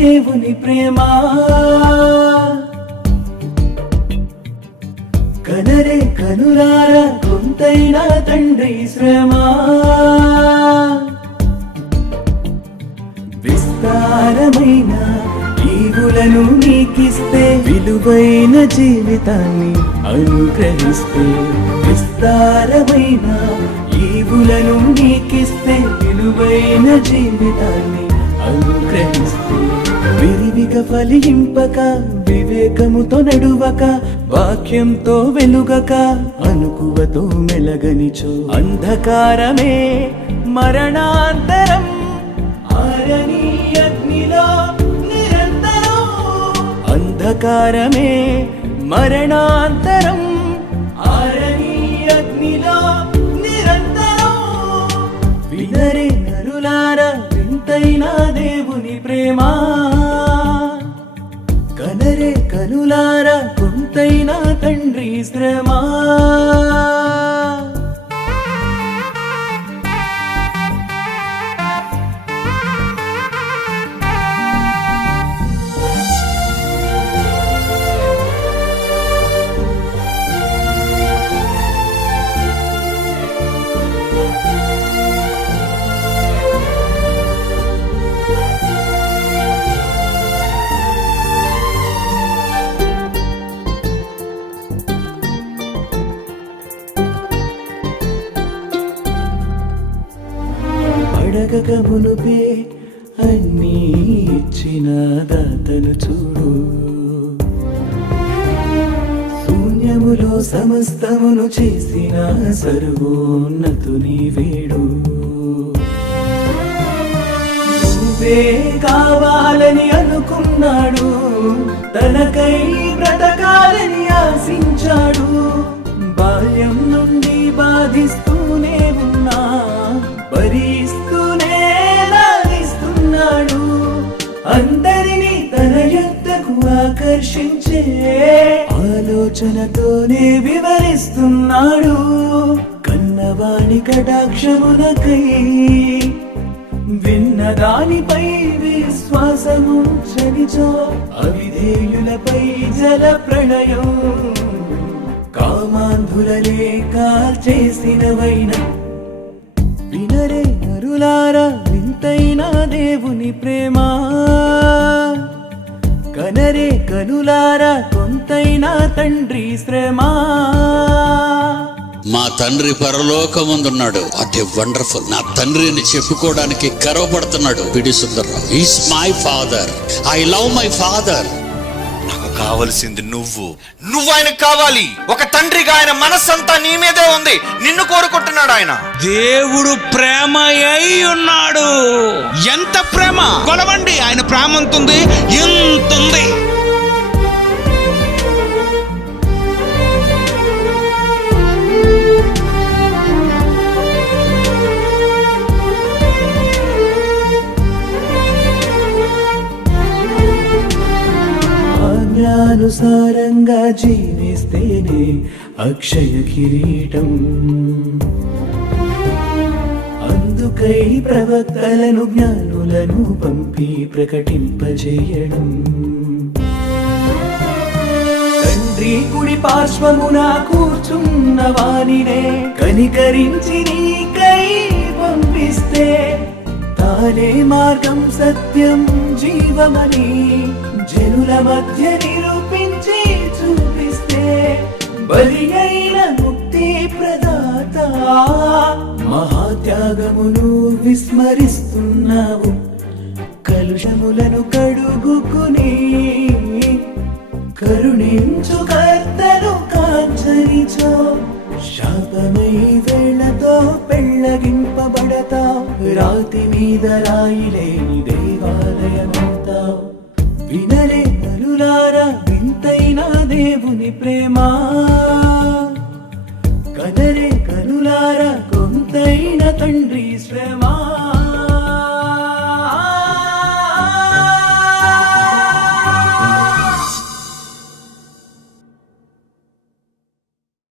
దేవుని ప్రేమ. కనరే కనురార కొంతైన తండ్రి శ్రమ. విస్తారమైన ఈవులను నీకిస్తే విలువైన జీవితాన్ని అనుగ్రహిస్తే విస్తారమైన ఈవులను నీకిస్తే విలువైన జీవితాన్ని అనుగ్రహిస్తే. విరివిక ఫలింపక వివేకముతో నడువక వాక్యంతో వెలుగక అనుకువతో మెలగనిచో. అంధకారమే మరణాంతరం ఆరని అగ్నిలో నిరంతరం. అంధకారమే మరణాంతరం ఆరని అగ్నిలో నిరంతరం. వినరే నరులార వింతైన దేవుని ప్రేమా. కనరే కనులారా కొంతైన తండ్రి శ్రమా. అడగక మునుపే అన్నీ ఇచ్చిన దాతను చూడు. శూన్యములో సమస్తమును చేసిన సర్వోన్నతుని వేడు. నువ్వే కావాలని అనుకున్నాడు తనకై బ్రతకాలని ఆశించాడు. ఆకర్షించే ఆలోచనతోనే వివరిస్తున్నాడు. కన్నవాణి కటాక్షమునకై విన్నదానిపై విశ్వాసము చనిచో అవిధేయులపై జల ప్రళయం కామాంధులనే కాల్చేసినవైన వినరే నరులారా వింతైన దేవుని ప్రేమ. కనరే కనులారా కొంతైన తండ్రి శ్రమ. మా తండ్రి పరలోకముందున్నాడు. What a wonderful. నా తండ్రి అని చెప్పుకోవడానికి గర్వపడుతున్నాడు. PD Sundar Rao is my father I love my father కావలసింది నువ్వు. నువ్వు ఆయన కావాలి. ఒక తండ్రిగా ఆయన మనస్సంతా నీ మీదే ఉంది. నిన్ను కోరుకుంటున్నాడు ఆయన. దేవుడు ప్రేమ అయి ఉన్నాడు. ఎంత ప్రేమ? కొలవండి ఆయన ప్రేమ ఎంతుంది? ఎంతుంది? అనుసారంగా జీవిస్తేనే అక్షయ కిరీటం. అందుకై ప్రవక్తలను జ్ఞానులను పంపి ప్రకటింపజేయడం. తండ్రి కుడి పార్శ్వమున కూర్చున్న వానినే కనికరించి నీకై పంపిస్తే తానే మార్గం సత్యం జీవమని జనుల మధ్య నిరూపించి చూపిస్తే బలి అయిన ముక్తి ప్రదాత. మహాత్యాగమును విస్మరిస్తున్నావు. కలుషములను కడుగుకుని కరుణించు కర్తలు కాంచరిచో శాపమై వేళతో పెళ్ళగింపబడతావు. రాతి మీద రాయిలేని దేవాలయము. వినరే నలులారా వింతైన దేవుని ప్రేమ. కదరే కనులారా కొంతైన తండ్రి శ్రమ.